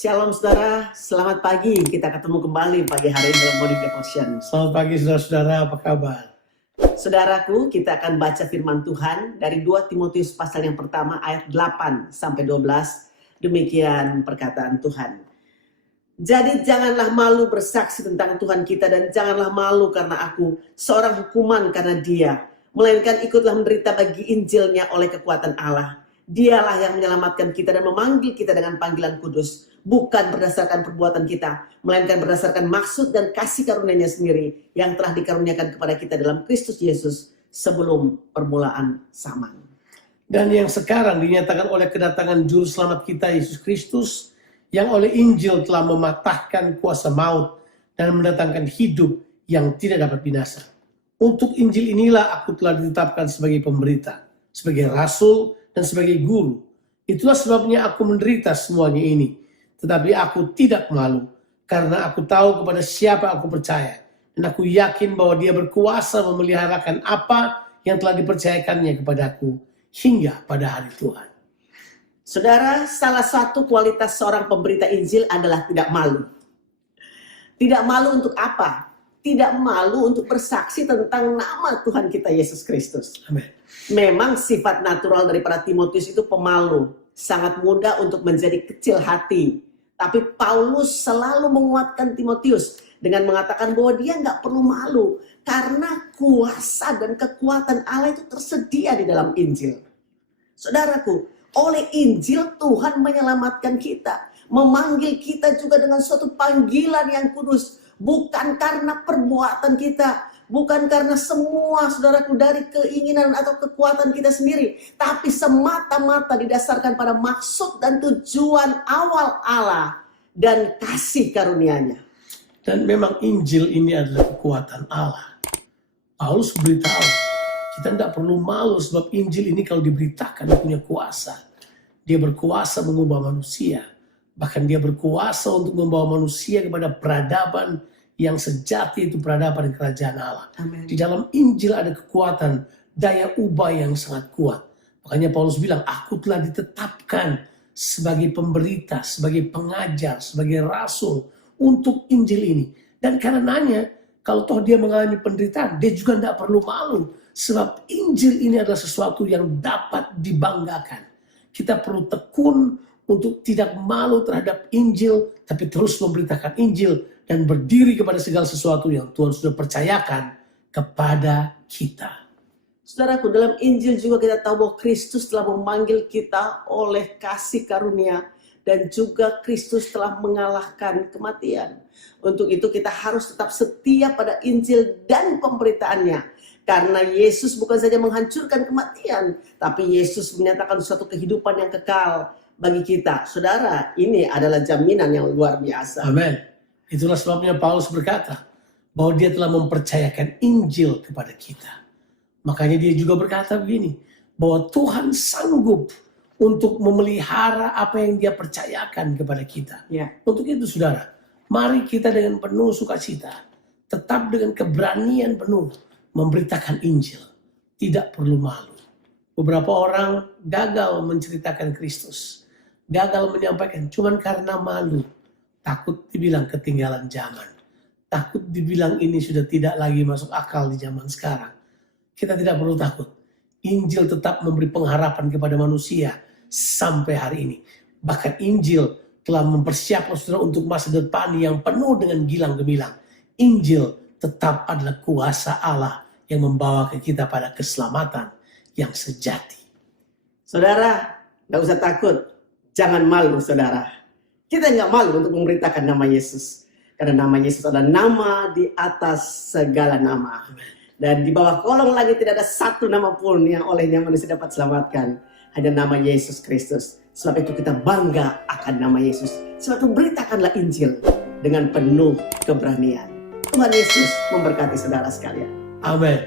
Shalom saudara, selamat pagi. Kita ketemu kembali pagi hari ini dalam Morning Devotion. Selamat pagi saudara-saudara, apa kabar? Saudaraku, kita akan baca firman Tuhan dari 2 Timotius pasal yang pertama ayat 8 sampai 12. Demikian perkataan Tuhan. Jadi janganlah malu bersaksi tentang Tuhan kita, dan janganlah malu karena aku seorang hukuman karena Dia, melainkan ikutlah menderita bagi Injilnya oleh kekuatan Allah. Dialah yang menyelamatkan kita dan memanggil kita dengan panggilan kudus, bukan berdasarkan perbuatan kita, melainkan berdasarkan maksud dan kasih karunia-Nya sendiri yang telah dikaruniakan kepada kita dalam Kristus Yesus sebelum permulaan zaman. Dan yang sekarang dinyatakan oleh kedatangan Juru Selamat kita Yesus Kristus, yang oleh Injil telah mematahkan kuasa maut dan mendatangkan hidup yang tidak dapat binasa. Untuk Injil inilah aku telah ditetapkan sebagai pemberita, sebagai rasul, dan sebagai guru. Itulah sebabnya aku menderita semuanya ini. Tetapi aku tidak malu, karena aku tahu kepada siapa aku percaya. Dan aku yakin bahwa Dia berkuasa memeliharakan apa yang telah dipercayakannya kepadaku hingga pada hari Tuhan. Saudara, salah satu kualitas seorang pemberita Injil adalah tidak malu. Tidak malu untuk apa? Tidak malu untuk bersaksi tentang nama Tuhan kita Yesus Kristus. Amin. Memang sifat natural daripada Timotius itu pemalu, sangat mudah untuk menjadi kecil hati. Tapi Paulus selalu menguatkan Timotius dengan mengatakan bahwa dia nggak perlu malu, karena kuasa dan kekuatan Allah itu tersedia di dalam Injil. Saudaraku, oleh Injil Tuhan menyelamatkan kita, memanggil kita juga dengan suatu panggilan yang kudus, bukan karena perbuatan kita, bukan karena semua saudaraku dari keinginan atau kekuatan kita sendiri, tapi semata-mata didasarkan pada maksud dan tujuan awal Allah dan kasih karunia-Nya. Dan memang Injil ini adalah kekuatan Allah. Paulus beritahu, kita tidak perlu malu sebab Injil ini kalau diberitakan dia punya kuasa. Dia berkuasa mengubah manusia. Bahkan dia berkuasa untuk membawa manusia kepada peradaban yang sejati, itu peradaban kerajaan Allah. Amen. Di dalam Injil ada kekuatan, daya ubah yang sangat kuat. Makanya Paulus bilang, aku telah ditetapkan sebagai pemberita, sebagai pengajar, sebagai rasul untuk Injil ini. Dan karenanya, kalau toh dia mengalami penderitaan, dia juga tidak perlu malu. Sebab Injil ini adalah sesuatu yang dapat dibanggakan. Kita perlu tekun untuk tidak malu terhadap Injil, tapi terus memberitakan Injil dan berdiri kepada segala sesuatu yang Tuhan sudah percayakan kepada kita. Saudaraku, dalam Injil juga kita tahu bahwa Kristus telah memanggil kita oleh kasih karunia, dan juga Kristus telah mengalahkan kematian. Untuk itu kita harus tetap setia pada Injil dan pemberitaannya. Karena Yesus bukan saja menghancurkan kematian, tapi Yesus menyatakan suatu kehidupan yang kekal bagi kita. Saudara, ini adalah jaminan yang luar biasa. Amin. Itulah sebabnya Paulus berkata bahwa dia telah mempercayakan Injil kepada kita. Makanya dia juga berkata begini, bahwa Tuhan sanggup untuk memelihara apa yang Dia percayakan kepada kita. Ya. Untuk itu saudara, mari kita dengan penuh sukacita, tetap dengan keberanian penuh memberitakan Injil. Tidak perlu malu. Beberapa orang gagal menceritakan Kristus, gagal menyampaikan cuman karena malu. Takut dibilang ketinggalan zaman. Takut dibilang ini sudah tidak lagi masuk akal di zaman sekarang. Kita tidak perlu takut. Injil tetap memberi pengharapan kepada manusia sampai hari ini. Bahkan Injil telah mempersiapkan saudara untuk masa depan yang penuh dengan gilang gemilang. Injil tetap adalah kuasa Allah yang membawa ke kita pada keselamatan yang sejati. Saudara, gak usah takut. Jangan malu, saudara. Kita nggak malu untuk memberitakan nama Yesus. Karena nama Yesus adalah nama di atas segala nama. Dan di bawah kolong langit tidak ada satu nama pun yang olehnya manusia dapat selamatkan. Hanya nama Yesus Kristus. Sebab itu kita bangga akan nama Yesus. Sebab itu beritakanlah Injil dengan penuh keberanian. Tuhan Yesus memberkati saudara sekalian. Amin.